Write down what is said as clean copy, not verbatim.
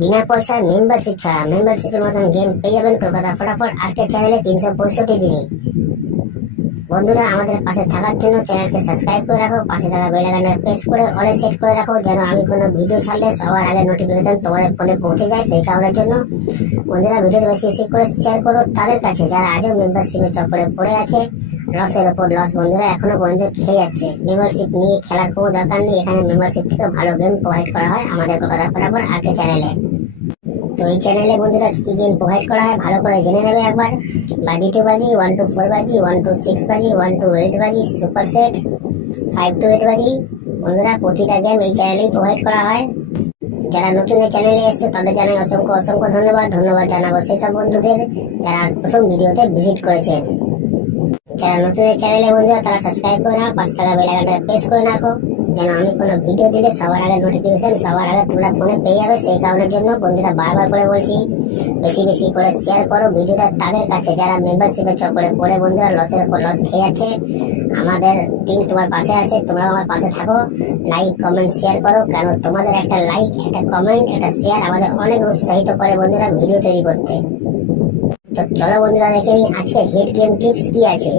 বিনা পয়সায় মেম্বারশিপ ছাড়া মেম্বারশিপের মতন গেম পেয়ে যাবেন কলকাতা ফটাফট আর্কেড চ্যানেলে 365 দিনই। বন্ধুরা, আমাদের পাশে থাকার জন্য চ্যানেলকে সাবস্ক্রাইব করে রাখো, পাশে থাকা বেল আইকনটা প্রেস করে অলে সেট করে রাখো, যেন আমি কোনো ভিডিও ছাড়লে সবার আগে নোটিফিকেশন তোমাদের ফোনে পৌঁছে যায়। সেই কারণের জন্য বন্ধুরা ভিডিওটা বেশি বেশি করে শেয়ার করো তাদের কাছে যারা আজও মেম্বারশিপের চক্করে পড়ে আছে। লসের ওপর লস বন্ধুরা এখনো পর্যন্ত খেয়ে যাচ্ছে। মেম্বারশিপ নিয়ে খেলার কোনো দরকার নেই, এখানে মেম্বারশিপ থেকে ভালো গেম প্রোভাইড করা হয় আমাদের কলকাতা ফটাফট আর্কেড চ্যানেলে। তো এই চ্যানেলে বন্ধুরা কি গেম প্রোভাইড করা হয় ভালো করে জেনে নেবে একবার। বাজি 2 বাজি, 1 to 4 বাজি, 1 to 6 বাজি, 1 to 8 বাজি, সুপার সেট 5 to 8 বাজি। বন্ধুরা প্রতিটা গেম এই চ্যানেলেই প্রোভাইড করা হয়। যারা নতুন এই চ্যানেলে এসছে তাদের জানাই অসংখ্য অসংখ্য ধন্যবাদ জানাবো সেসব বন্ধুদের যারা প্রথম ভিডিওতে ভিজিট করেছেন। যারা নতুন এই চ্যানেলে বন্ধুরা তারা সাবস্ক্রাইব করে নাও, পাশে থাকা বেল আইকনটা প্রেস করে রাখো, যেন আমি কোনো ভিডিও দিলে সবার আগে নোটিফিকেশন সবার আগে তোমরা ফোনে পেয়ে যাবে। সেই কারণের জন্য বন্ধুরা বারবার করে বলছি বেশি বেশি করে শেয়ার করো ভিডিওটা তাদের কাছে যারা মেম্বারশিপের চক্করে পড়ে বন্ধুরা লসের উপর লস খেয়ে যাচ্ছে। আমাদের টিম তোমার পাশে আছে, তোমরা আমার পাশে থাকো, লাইক কমেন্ট শেয়ার করো, কারণ তোমাদের একটা লাইক একটা কমেন্ট একটা শেয়ার আমাদের অনেক উৎসাহিত করে বন্ধুরা ভিডিও তৈরি করতে। তো চলো বন্ধুরা দেখে নিই আজকে হিট গেম টিপস কি আছে।